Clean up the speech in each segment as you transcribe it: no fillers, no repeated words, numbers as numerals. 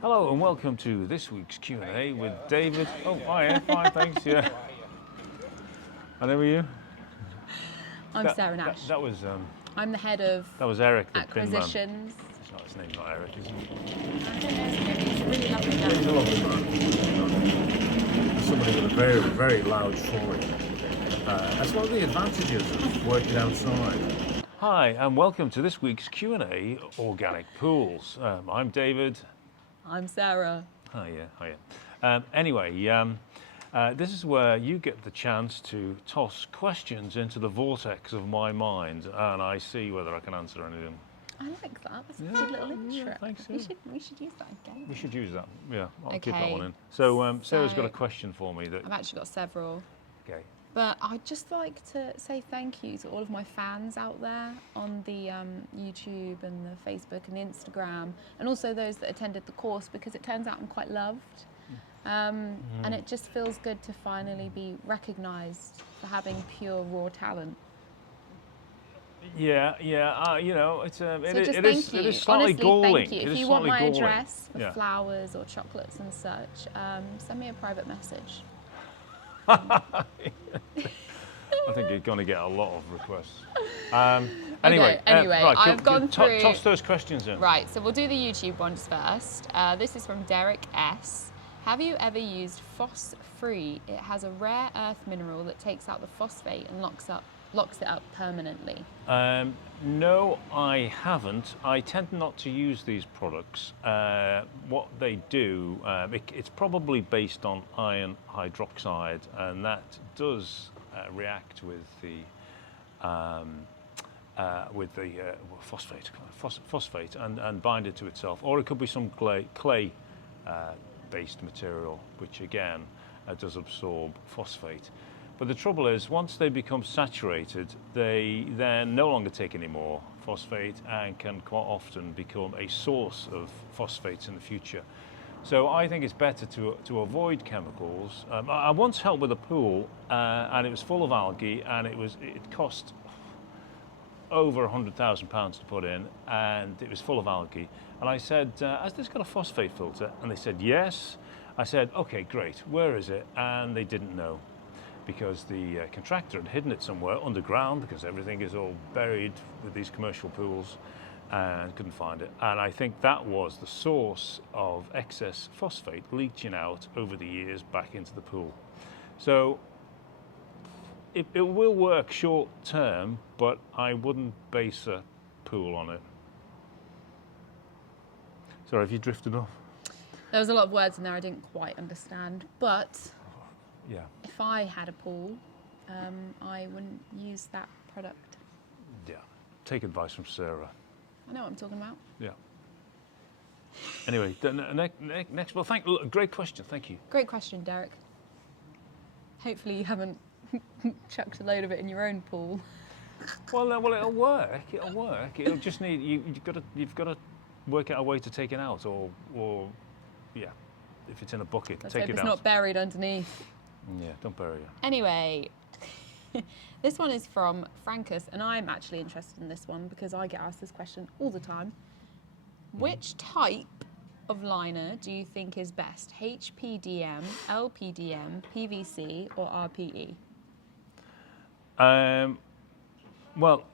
Hello and welcome to this week's Q&A with David. Oh, hi, fine, thanks, yeah. And who are you? I'm Sarah Nash. That was I'm the head of that was Eric, the acquisitions. It's not his name's not Eric, is it? I don't know his name. He's a really lovely He's a man. lovely man. Somebody with a very, very loud trolley. That's one of the advantages of working outside. Hi and welcome to this week's Q&A Organic Pools. I'm David. I'm Sarah. Hiya. Anyway, this is where you get the chance to toss questions into the vortex of my mind, and I see whether I can answer any of them. I like that. That's a good little intro. Yeah, thanks. We should use that again. We should use that. Yeah, I'll keep that Okay, one in. So Sarah's got a so- question for me. That I've actually got several. okay. But I'd just like to say thank you to all of my fans out there on the YouTube and the Facebook and the Instagram, and also those that attended the course, because it turns out I'm quite loved. And it just feels good to finally be recognised for having pure raw talent. Yeah. You know, it Just is thank you. slightly Honestly, galling. thank you. It If is you want slightly my galling. address for Yeah. flowers or chocolates and such, send me a private message. I think you're going to get a lot of requests. Anyway, right, I've gone through. Toss those questions in. Right, so we'll do the YouTube ones first. This is from Derek S. Have you ever used Phosphate? It has a rare earth mineral that takes out the phosphate and locks it up permanently. No, I haven't. I tend not to use these products. What they do, it's probably based on iron hydroxide, and that does react with the phosphate and bind it to itself. Or it could be some clay based material, which again does absorb phosphate. But the trouble is, once they become saturated, they then no longer take any more phosphate and can quite often become a source of phosphates in the future. So I think it's better to avoid chemicals. I once helped with a pool, and it was full of algae, and it cost over £100,000 to put in, and it was full of algae. And I said, has this got a phosphate filter? And they said, yes. I said, okay, great, where is it? And they didn't know, because the contractor had hidden it somewhere underground, because everything is all buried with these commercial pools, and couldn't find it. And I think that was the source of excess phosphate leaching out over the years back into the pool. So it will work short term, but I wouldn't base a pool on it. Sorry, have you drifted off? There was a lot of words in there I didn't quite understand, but Yeah. if I had a pool, I wouldn't use that product. Yeah. Take advice from Sarah. I know what I'm talking about. Yeah. Anyway, next. Well, great question. Thank you. Great question, Derek. Hopefully you haven't chucked a load of it in your own pool. Well, it'll work. It'll work. It'll just need you've got to work out a way to take it out, or yeah, if it's in a bucket, Let's take hope it it's out. not buried underneath. Yeah, don't bury it. Anyway, this one is from Frankus, and I'm actually interested in this one because I get asked this question all the time. Which type of liner do you think is best? HPDM, LPDM, PVC, or RPE? Well,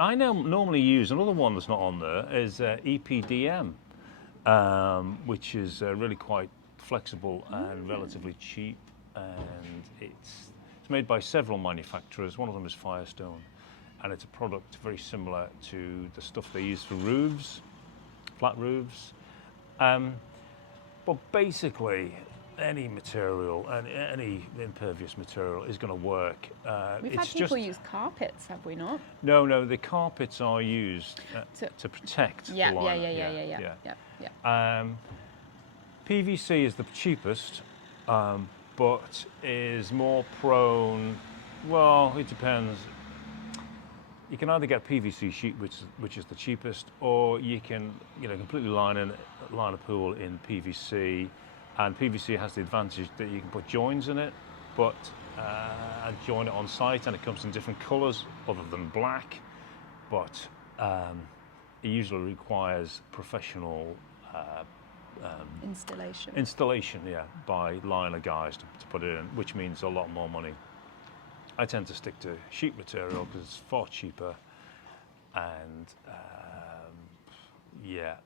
I normally use another one that's not on there is EPDM, which is really quite flexible and relatively cheap, and it's made by several manufacturers. One of them is Firestone, and it's a product very similar to the stuff they use for roofs, flat roofs. But basically, any material and any impervious material is going to work. We've had people use carpets, have we not? No, the carpets are used to protect Yeah, the liner. yeah. PVC is the cheapest, but is more prone. Well, it depends. You can either get PVC sheet, which is the cheapest, or you can completely line a pool in PVC. And PVC has the advantage that you can put joins in it, but join it on site, and it comes in different colours other than black. But it usually requires professional installation, yeah, by liner guys to put it in, which means a lot more money. I tend to stick to sheet material because it's far cheaper, and yeah.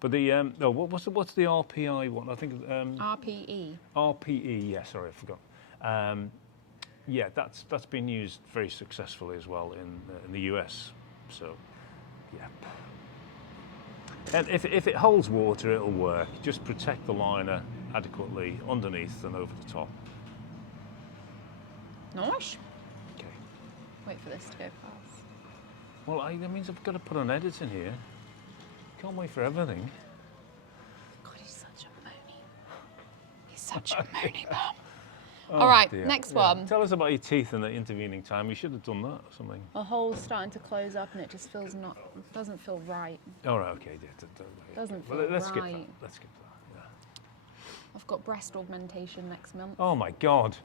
But the what's the RPI one? I think RPE. RPE. Yeah, sorry, I forgot. Yeah, that's been used very successfully as well in the US. So, yeah. And if it holds water, it'll work. Just protect the liner adequately underneath and over the top. Nice. Okay. Wait for this to go past. Well, that means I've got to put an edit in here. Can't wait for everything. God, he's such a moany. He's such a moany bum. All right, dear. next one. Tell us about your teeth in the intervening time. You should have done that or something. A hole's starting to close up and it just doesn't feel right. All right, okay. Doesn't feel let's skip right. that. Let's skip that. Yeah. I've got breast augmentation next month. Oh my God.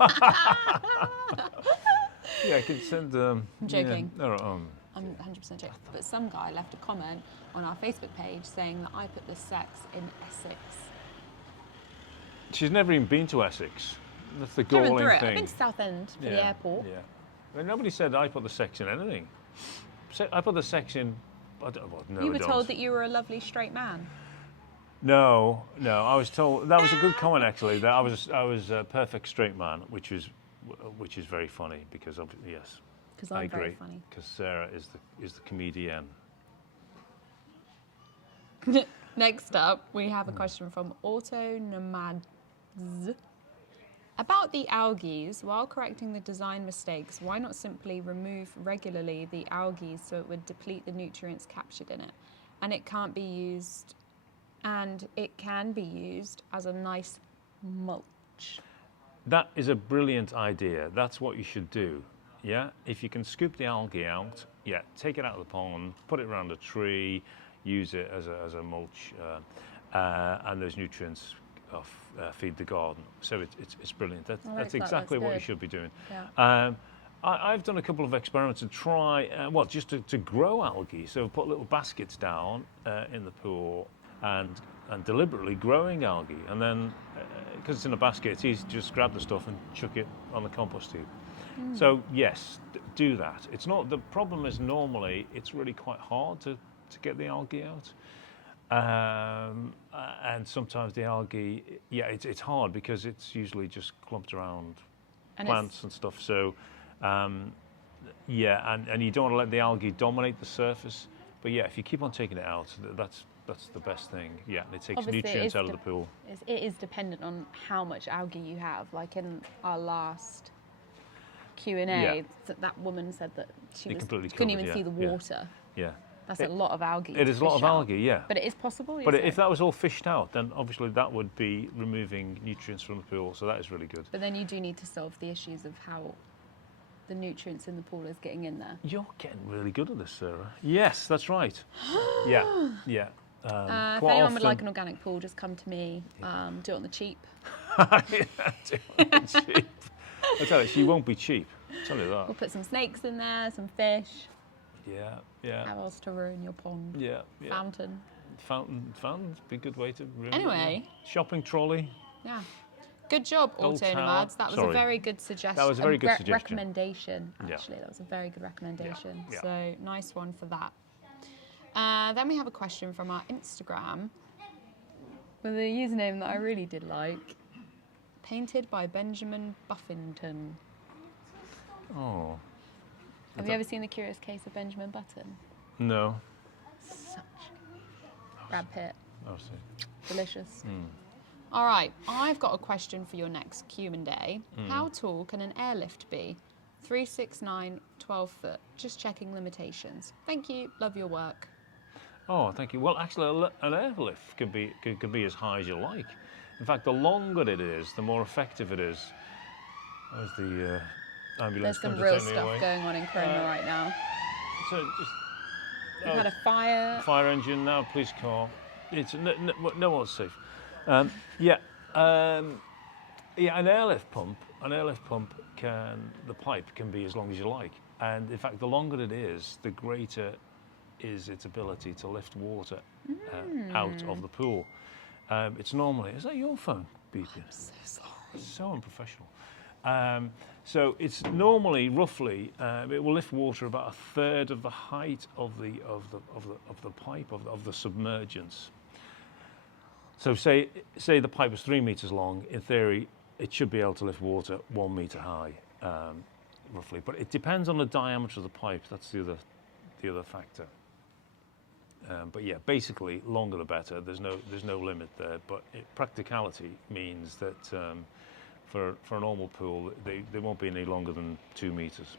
Yeah, I can send. I'm joking. Yeah. I'm 100% joking. But some guy left a comment on our Facebook page saying that I put the sex in Essex. She's never even been to Essex. That's the Through and galling through it. thing. I've been to Southend for the airport. Yeah. I mean, nobody said I put the sex in anything. I put the sex in. No, You were told that you were a lovely straight man. No. I was told that was a good comment actually. That I was a perfect straight man, which is very funny because yes. Because I'm very funny. Because Sarah is the comedian. Next up, we have a question from Auto Nomads. About the algae, while correcting the design mistakes, why not simply remove regularly the algae so it would deplete the nutrients captured in it? And it can be used as a nice mulch. That is a brilliant idea. That's what you should do. Yeah, if you can scoop the algae out, yeah, take it out of the pond, put it around a tree, use it as a mulch, and those nutrients feed the garden. So it's brilliant. That's exactly what you should be doing. Yeah. I've done a couple of experiments to try, just to grow algae. So put little baskets down in the pool and deliberately growing algae, and then because it's in a basket, it's easy to just grab the stuff and chuck it on the compost tube. So yes, do that. It's not the problem. Is normally it's really quite hard to get the algae out. And sometimes the algae, it's hard because it's usually just clumped around plants and stuff. So, and you don't want to let the algae dominate the surface. But yeah, if you keep on taking it out, that's the best thing. Yeah, and it takes Obviously, nutrients out of the pool. It is dependent on how much algae you have. Like in our last Q&A, that woman said that she couldn't even see the water. Yeah. That's a lot of algae. It is a lot of algae, yeah. But it is possible. But if that was all fished out, then obviously that would be removing nutrients from the pool, so that is really good. But then you do need to solve the issues of how the nutrients in the pool is getting in there. You're getting really good at this, Sarah. Yes, that's right. Yeah. If anyone would like an organic pool, just come to me. Do it on the cheap. Do it on the cheap. I tell you, she won't be cheap. I'll tell you that. We'll put some snakes in there, some fish. Yeah. How else to ruin your pond? Yeah. Fountains be a good way to ruin Anyway. it. Shopping trolley. Yeah. Good job, Auto Nomads. That was a very good suggestion. That was a very good suggestion. Recommendation, actually. That was a very good recommendation. Yeah. So, nice one for that. Then we have a question from our Instagram with a username that I really did like. Painted by Benjamin Buffington. Oh. Have you ever seen The Curious Case of Benjamin Button? No. Brad Pitt. I'll see. Delicious. All right, I've got a question for your next Q&A. How tall can an airlift be? 3, 6, 9, 12 foot. Just checking limitations. Thank you. Love your work. Oh, thank you. Well, actually, an airlift could be as high as you like. In fact, the longer it is, the more effective it is. There's the ambulance. There's some real stuff going on in Corona right now. So just We've had a fire. Fire engine now, police car. It's no one's safe. An airlift pump. The pipe can be as long as you like, and in fact, the longer it is, the greater is its ability to lift water out of the pool. It's normally, is that your phone beeping? So sorry. So unprofessional. So it's normally roughly it will lift water about a third of the height of the pipe of the submergence. So say the pipe was 3 meters long. In theory, it should be able to lift water 1 meter high, roughly. But it depends on the diameter of the pipe. That's the other factor. But yeah, basically, longer the better. There's no limit there. But practicality means that for a normal pool, they won't be any longer than 2 meters.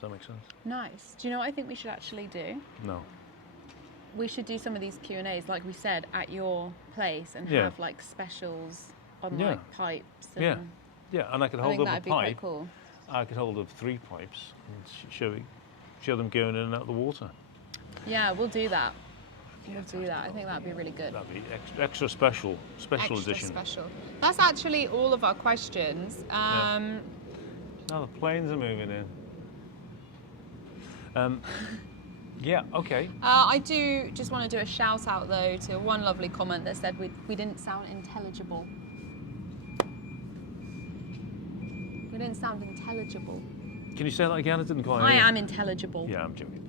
Does that make sense? Nice. Do you know what I think we should actually do? No. We should do some of these Q&As, like we said, at your place and Yeah. have like specials on Yeah. like pipes. And Yeah, and I could I hold think up a that'd be quite pipe. cool. I could hold up 3 pipes and show them going in and out of the water. Yeah, we'll do that. We'll do that. I think that'd be really good. That'd be extra special edition. Special. That's actually all of our questions. Now the planes are moving in. Yeah, okay. I do just want to do a shout out though to one lovely comment that said we didn't sound intelligible. We didn't sound intelligible. Can you say that again? I didn't quite I hear. am intelligible. Yeah, I'm joking.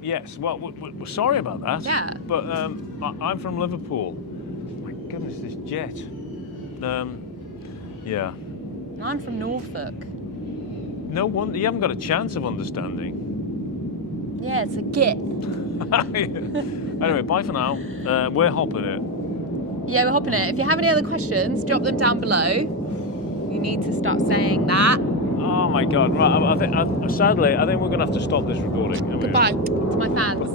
Yes, well, we're sorry about that. Yeah. But I'm from Liverpool. My goodness, this jet. Yeah. I'm from Norfolk. No wonder you haven't got a chance of understanding. Yeah, it's a git. Anyway, bye for now. We're hopping it. Yeah, we're hopping it. If you have any other questions, drop them down below. You need to start saying that. Oh my God! Right, sadly, I think we're going to have to stop this recording. Goodbye to my fans.